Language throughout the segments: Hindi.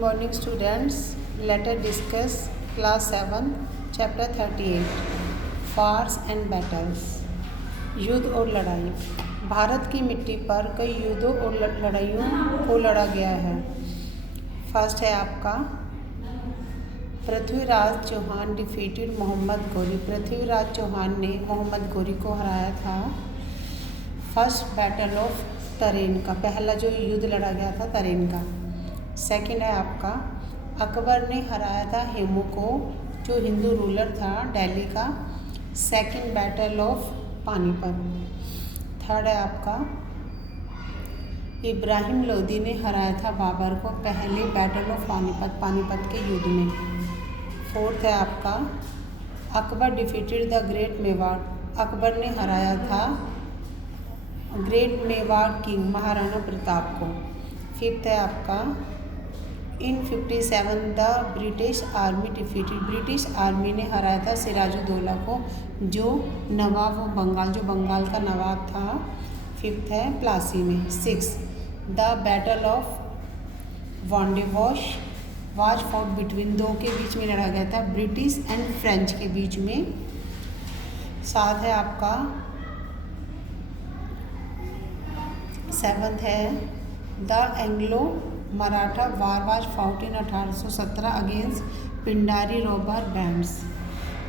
morning students. Let us discuss class 7 chapter 38 Wars and Battles। युद्ध और लड़ाई। भारत की मिट्टी पर कई युद्धों और लड़ाइयों को लड़ा गया है। फर्स्ट है आपका पृथ्वीराज चौहान डिफीटेड मोहम्मद गोरी। पृथ्वीराज चौहान ने मोहम्मद गोरी को हराया था। फर्स्ट बैटल ऑफ तरेन का, पहला जो युद्ध लड़ा गया था तरेन का। सेकंड है आपका अकबर ने हराया था हेमू को, जो हिंदू रूलर था दिल्ली का, second battle of Panipat. Third है आपका इब्राहिम लोदी ने हराया था बाबर को पहले बैटल ऑफ पानीपत के युद्ध में। फोर्थ है आपका Akbar defeated the great Mewar. Akbar ने हराया था ग्रेट मेवाड़ किंग महाराणा प्रताप को। फिफ्थ है आपका इन 57 the British army defeated. British army ने हराया था सिराजुद्दौला को, जो नवाब ऑफ बंगाल, जो बंगाल का नवाब था। फिफ्थ है प्लासी में। Six the battle of Wandiwash was fought between, दो के बीच में लड़ा गया था, ब्रिटिश एंड फ्रेंच के बीच में। साथ है आपका सेवंथ है the Anglo Maratha war was fought in 1817 against Pindari robber bands.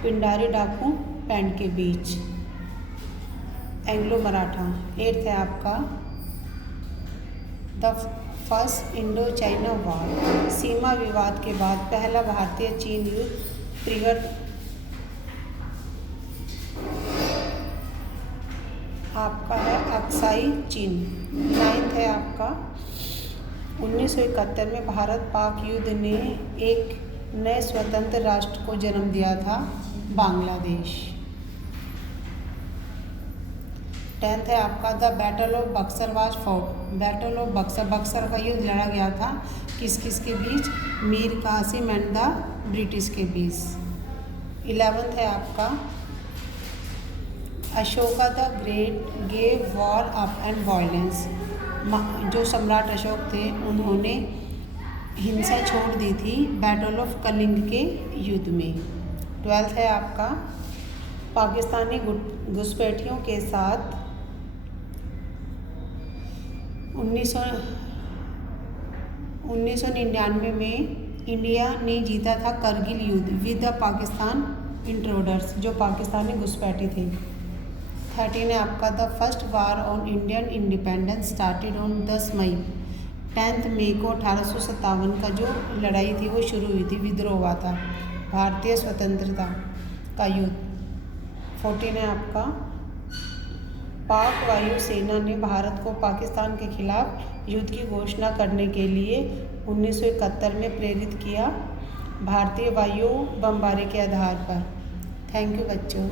Pindari डाकू बैंड के बीच एंग्लो मराठा। एट्थ है आपका the first Indo China war. सीमा विवाद के बाद पहला भारतीय चीन युद्ध ट्रिगर आपका है अक्साई चीन। नाइन्थ है आपका 1971 में भारत पाक युद्ध ने एक नए स्वतंत्र राष्ट्र को जन्म दिया था, बांग्लादेश। टेंथ है आपका the battle of Buxar was fought. Battle of Buxar, Buxar का युद्ध लड़ा गया था किस किस के बीच? Mir Qasim and the British के बीच। 11th है आपका Ashoka the great gave war up and violence. जो सम्राट अशोक थे उन्होंने हिंसा छोड़ दी थी बैटल ऑफ कलिंग के युद्ध में। 12th है आपका पाकिस्तानी घुसपैठियों के साथ 1999 में इंडिया ने जीता था करगिल युद्ध विद द पाकिस्तान इंट्रूडर्स, जो पाकिस्तानी घुसपैठी थे। 13 है आपका the first war on Indian independence started on 10 मई। 10 मई को 1857 का जो लड़ाई थी वो शुरू हुई थी, विद्रोह हुआ था, भारतीय स्वतंत्रता का युद्ध। 14 है आपका पाक वायु सेना ने भारत को पाकिस्तान के खिलाफ युद्ध की घोषणा करने के लिए 1971 में प्रेरित किया, भारतीय वायु बमबारी के आधार पर। थैंक यू बच्चों।